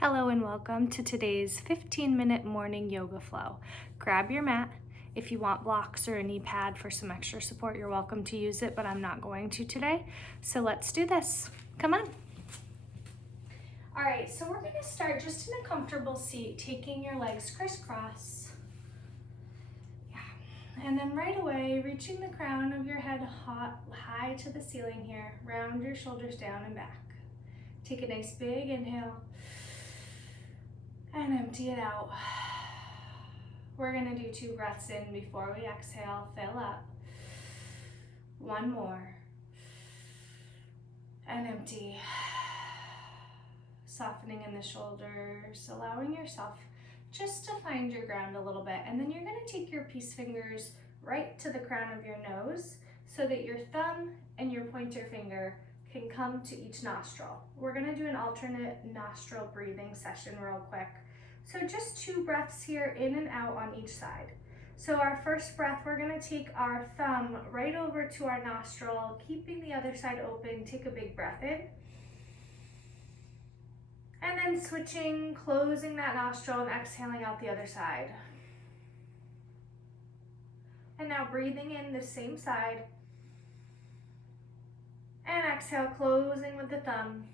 Hello and welcome to today's 15-minute morning yoga flow. Grab your mat. If you want blocks or a knee pad for some extra support, you're welcome to use it, but I'm not going to today. So let's do this. Come on. All right, so we're gonna start just in a comfortable seat, taking your legs crisscross. Yeah, and then right away, reaching the crown of your head high to the ceiling here. Round your shoulders down and back. Take a nice big inhale. And empty it out. We're gonna do 2 breaths in before we exhale. Fill up. 1 more. And empty. Softening in the shoulders, allowing yourself just to find your ground a little bit. And then you're gonna take your peace fingers right to the crown of your nose so that your thumb and your pointer finger can come to each nostril. We're gonna do an alternate nostril breathing session real quick. So just 2 breaths here, in and out on each side. So our first breath, we're gonna take our thumb right over to our nostril, keeping the other side open. Take a big breath in. And then switching, closing that nostril and exhaling out the other side. And now breathing in the same side. And exhale, closing with the thumb.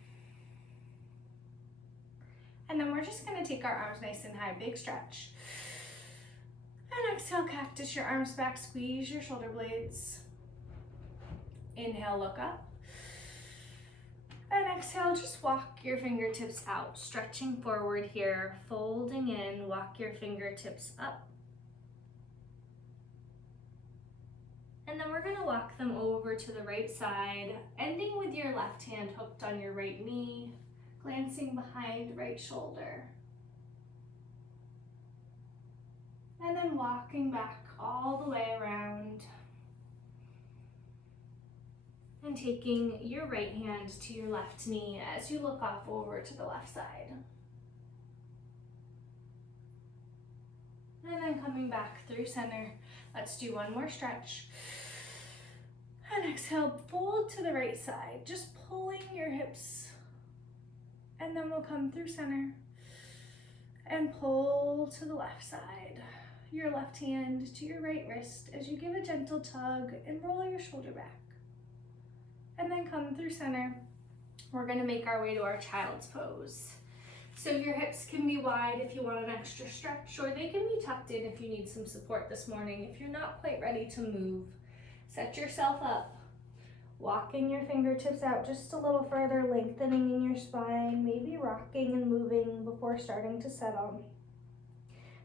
And then we're just gonna take our arms nice and high, big stretch. And exhale, cactus your arms back, squeeze your shoulder blades. Inhale, look up. And exhale, just walk your fingertips out, stretching forward here, folding in, walk your fingertips up. And then we're gonna walk them over to the right side, ending with your left hand hooked on your right knee, glancing behind right shoulder. And then walking back all the way around and taking your right hand to your left knee as you look off over to the left side. And then coming back through center. Let's do 1 more stretch. And exhale, fold to the right side, just pulling your hips. And then we'll come through center and pull to the left side. Your left hand to your right wrist as you give a gentle tug and roll your shoulder back. And then come through center. We're gonna make our way to our child's pose. So your hips can be wide if you want an extra stretch, or they can be tucked in if you need some support this morning. If you're not quite ready to move, set yourself up. Walking your fingertips out just a little further, lengthening in your spine, maybe rocking and moving before starting to settle.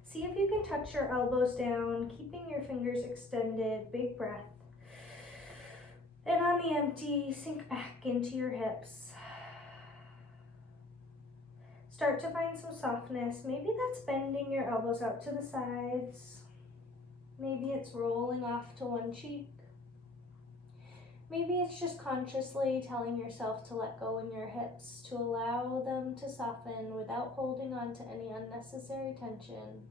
See if you can touch your elbows down, keeping your fingers extended, big breath. And on the empty, sink back into your hips. Start to find some softness. Maybe that's bending your elbows out to the sides. Maybe it's rolling off to one cheek. Maybe it's just consciously telling yourself to let go in your hips, to allow them to soften without holding on to any unnecessary tension.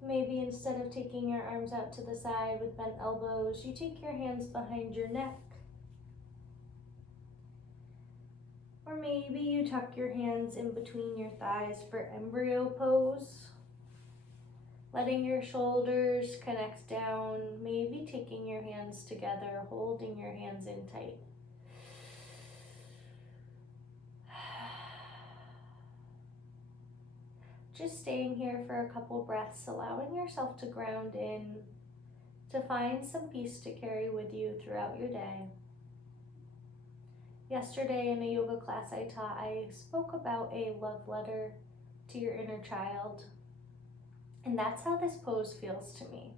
Maybe instead of taking your arms out to the side with bent elbows, you take your hands behind your neck. Or maybe you tuck your hands in between your thighs for embryo pose. Letting your shoulders connect down, maybe taking your hands together, holding your hands in tight. Just staying here for a couple breaths, allowing yourself to ground in, to find some peace to carry with you throughout your day. Yesterday in a yoga class I taught, I spoke about a love letter to your inner child. And that's how this pose feels to me.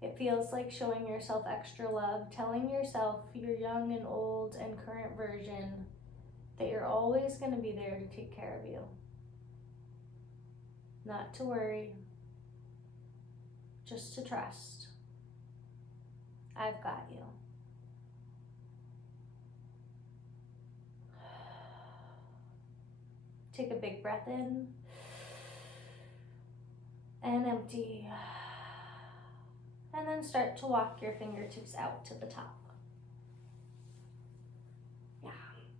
It feels like showing yourself extra love, telling yourself, your young and old and current version, that you're always going to be there to take care of you. Not to worry, just to trust. I've got you. Take a big breath in. And empty. And then start to walk your fingertips out to the top.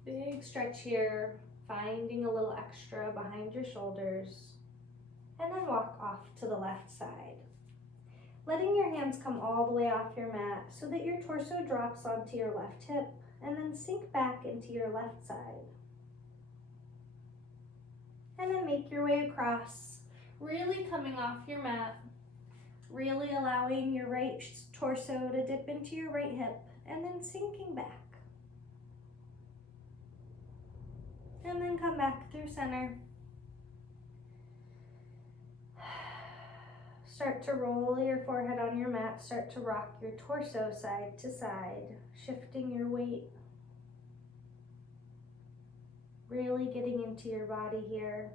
Big stretch here, finding a little extra behind your shoulders. And then walk off to the left side. Letting your hands come all the way off your mat so that your torso drops onto your left hip and then sink back into your left side. And then make your way across, really coming off your mat, really allowing your right torso to dip into your right hip and then sinking back. And then come back through center. Start to roll your forehead on your mat. Start to rock your torso side to side, shifting your weight. Really getting into your body here.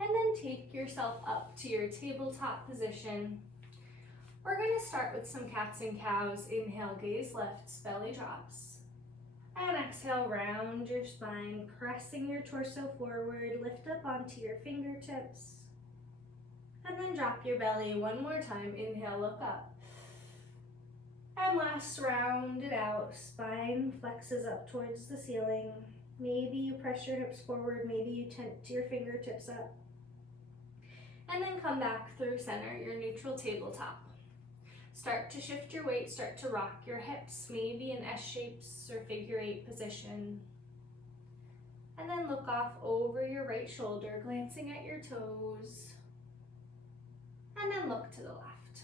And then take yourself up to your tabletop position. We're going to start with some cats and cows. Inhale, gaze lifts, belly drops. And exhale, round your spine, pressing your torso forward, lift up onto your fingertips. And then drop your belly one more time. Inhale, look up. And last, round it out. Spine flexes up towards the ceiling. Maybe you press your hips forward, maybe you tent your fingertips up. And then come back through center, your neutral tabletop. Start to shift your weight, start to rock your hips, maybe in S shapes or figure 8 position. And then look off over your right shoulder, glancing at your toes. And then look to the left.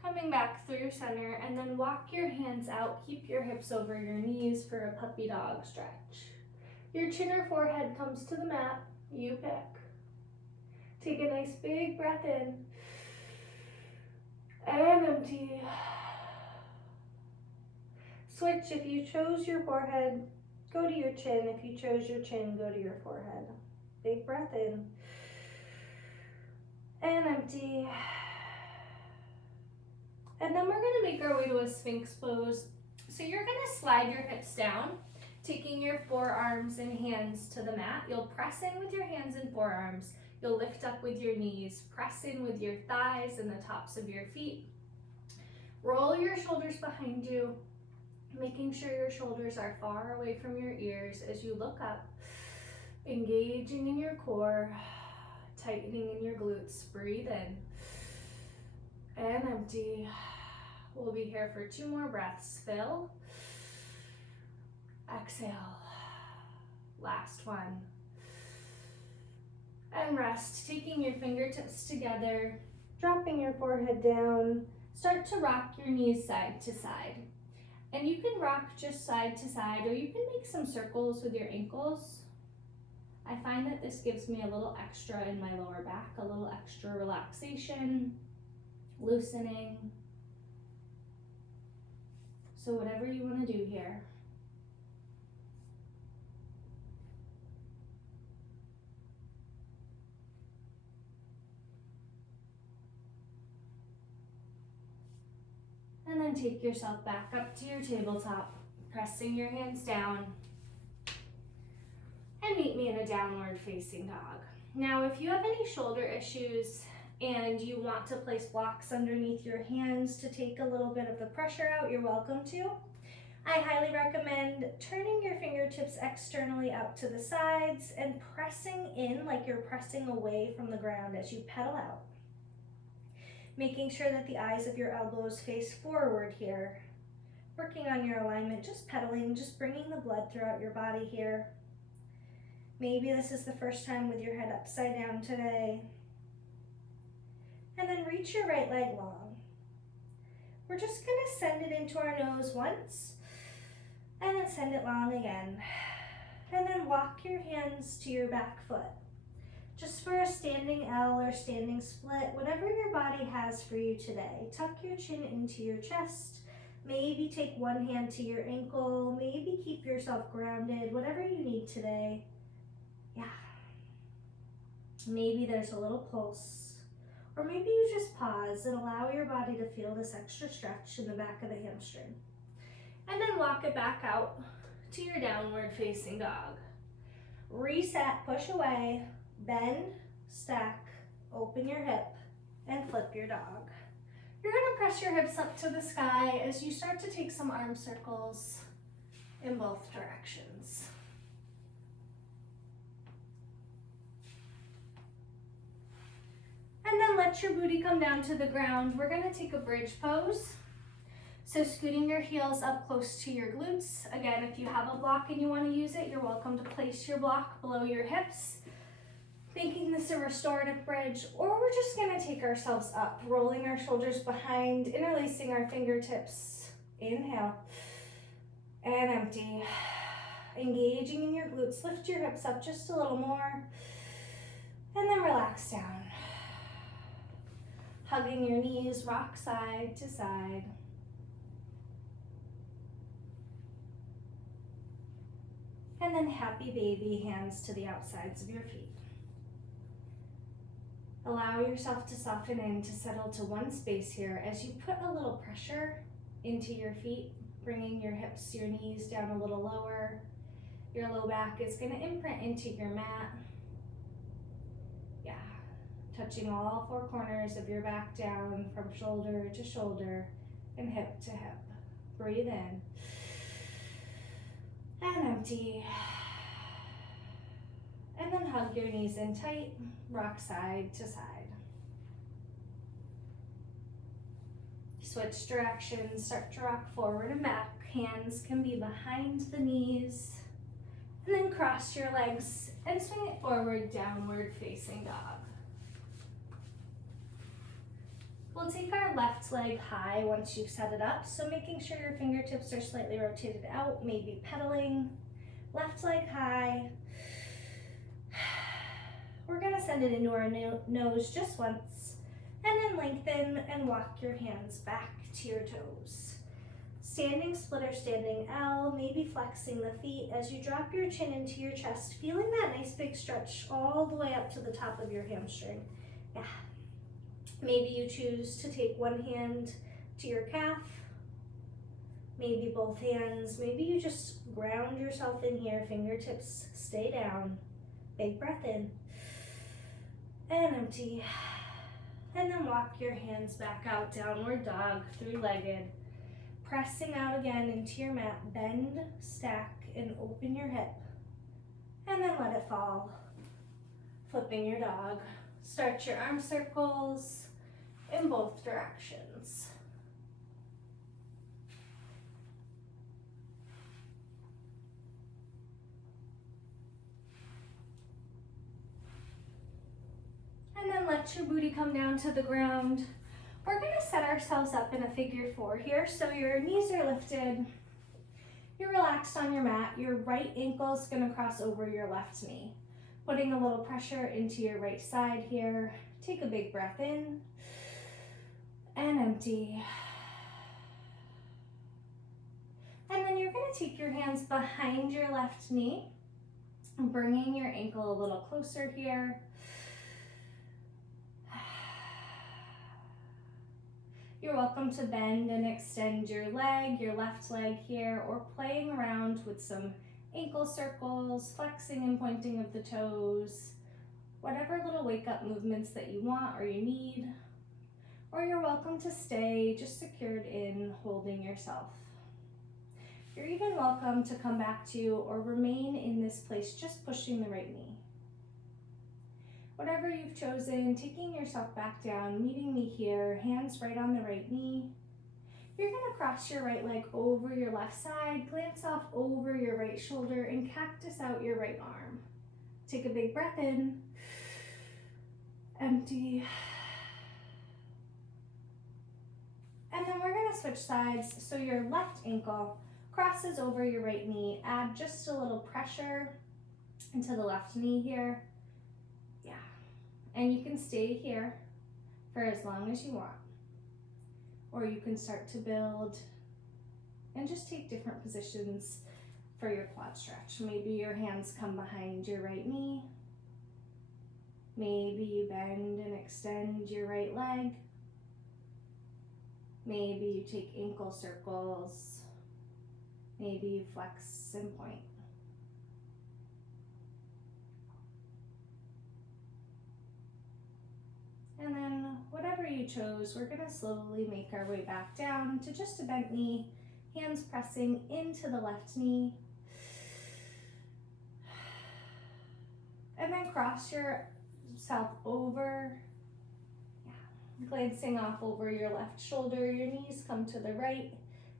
Coming back through center, and then walk your hands out, keep your hips over your knees for a puppy dog stretch. Your chin or forehead comes to the mat, you pick. Take a nice big breath in. And empty. Switch. If you chose your forehead, go to your chin. If you chose your chin, go to your forehead. Big breath in. And empty. And then we're going to make our way to a Sphinx pose. So you're going to slide your hips down, taking your forearms and hands to the mat. You'll press in with your hands and forearms. You'll lift up with your knees, press in with your thighs and the tops of your feet. Roll your shoulders behind you, making sure your shoulders are far away from your ears as you look up, engaging in your core, tightening in your glutes. Breathe in and empty. We'll be here for 2 more breaths. Fill, exhale, last one. And rest, taking your fingertips together, dropping your forehead down. Start to rock your knees side to side. And you can rock just side to side, or you can make some circles with your ankles. I find that this gives me a little extra in my lower back, a little extra relaxation, loosening. So whatever you want to do here. And then take yourself back up to your tabletop, pressing your hands down. And meet me in a downward facing dog. Now, if you have any shoulder issues and you want to place blocks underneath your hands to take a little bit of the pressure out, you're welcome to. I highly recommend turning your fingertips externally out to the sides and pressing in like you're pressing away from the ground as you pedal out. Making sure that the eyes of your elbows face forward here. Working on your alignment, just pedaling, just bringing the blood throughout your body here. Maybe this is the first time with your head upside down today. And then reach your right leg long. We're just going to send it into our nose once, and then send it long again. And then walk your hands to your back foot. Just for a standing L or standing split, whatever your body has for you today. Tuck your chin into your chest. Maybe take one hand to your ankle. Maybe keep yourself grounded, whatever you need today. Yeah. Maybe there's a little pulse. Or maybe you just pause and allow your body to feel this extra stretch in the back of the hamstring. And then walk it back out to your downward facing dog. Reset, push away, bend, stack, open your hip, and flip your dog. You're gonna press your hips up to the sky as you start to take some arm circles in both directions. And then let your booty come down to the ground. We're gonna take a bridge pose. So scooting your heels up close to your glutes. Again, if you have a block and you wanna use it, you're welcome to place your block below your hips, making this a restorative bridge, or we're just gonna take ourselves up, rolling our shoulders behind, interlacing our fingertips. Inhale and empty. Engaging in your glutes, lift your hips up just a little more, and then relax down. Hugging your knees, rock side to side. And then happy baby, hands to the outsides of your feet. Allow yourself to soften in, to settle to one space here as you put a little pressure into your feet, bringing your hips, your knees down a little lower. Your low back is going to imprint into your mat. Yeah, touching all four corners of your back down from shoulder to shoulder and hip to hip. Breathe in and empty. And then hug your knees in tight, rock side to side. Switch directions, start to rock forward and back. Hands can be behind the knees. And then cross your legs and swing it forward, downward facing dog. We'll take our left leg high once you've set it up, so making sure your fingertips are slightly rotated out, maybe pedaling. Left leg high. We're gonna send it into our nose just once, and then lengthen and walk your hands back to your toes. Standing split or standing L, maybe flexing the feet as you drop your chin into your chest, feeling that nice big stretch all the way up to the top of your hamstring. Yeah. Maybe you choose to take one hand to your calf, maybe both hands, maybe you just ground yourself in here, fingertips stay down. Big breath in and empty. And then walk your hands back out, downward dog, three-legged. Pressing out again into your mat, bend, stack, and open your hip. And then let it fall. Flipping your dog. Start your arm circles in both directions. And then let your booty come down to the ground. We're gonna set ourselves up in a figure four here. So your knees are lifted, you're relaxed on your mat, your right ankle is gonna cross over your left knee. Putting a little pressure into your right side here. Take a big breath in and empty. And then you're gonna take your hands behind your left knee, bringing your ankle a little closer here. You're welcome to bend and extend your left leg here, or playing around with some ankle circles, flexing and pointing of the toes, whatever little wake up movements that you want or you need. Or you're welcome to stay just secured in holding yourself. You're even welcome to come back to or remain in this place, just pushing the right knee. Whatever you've chosen, taking yourself back down, meeting me here, hands right on the right knee. You're gonna cross your right leg over your left side, glance off over your right shoulder, and cactus out your right arm. Take a big breath in, empty. And then we're gonna switch sides, so your left ankle crosses over your right knee. Add just a little pressure into the left knee here. And you can stay here for as long as you want. Or you can start to build and just take different positions for your quad stretch. Maybe your hands come behind your right knee. Maybe you bend and extend your right leg. Maybe you take ankle circles. Maybe you flex and point. And then whatever you chose, we're gonna slowly make our way back down to just a bent knee, hands pressing into the left knee. And then cross yourself over, glancing off over your left shoulder. Your knees come to the right.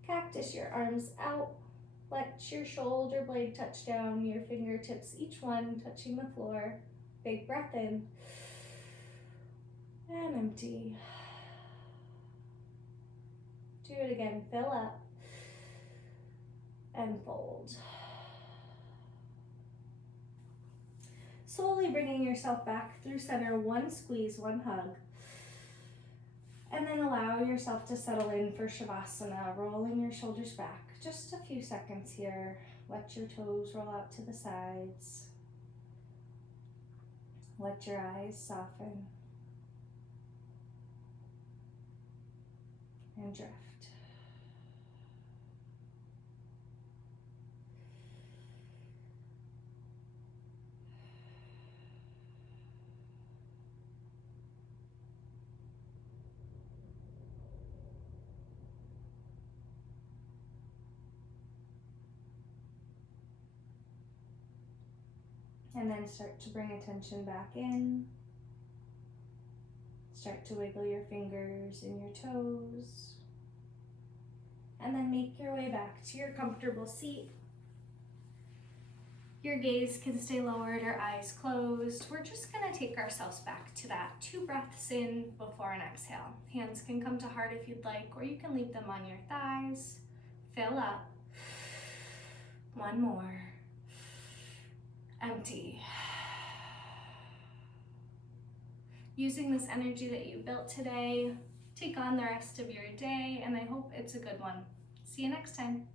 Cactus your arms out. Let your shoulder blade touch down, your fingertips, each one touching the floor. Big breath in. And empty. Do it again. Fill up. And fold. Slowly bringing yourself back through center, one squeeze, one hug. And then allow yourself to settle in for Savasana, rolling your shoulders back. Just a few seconds here. Let your toes roll out to the sides. Let your eyes soften. And drift. And then start to bring attention back in. Start to wiggle your fingers and your toes. And then make your way back to your comfortable seat. Your gaze can stay lowered or eyes closed. We're just gonna take ourselves back to that 2 breaths in before an exhale. Hands can come to heart if you'd like, or you can leave them on your thighs. Fill up. One more. Empty. Using this energy that you built today, take on the rest of your day, and I hope it's a good one. See you next time.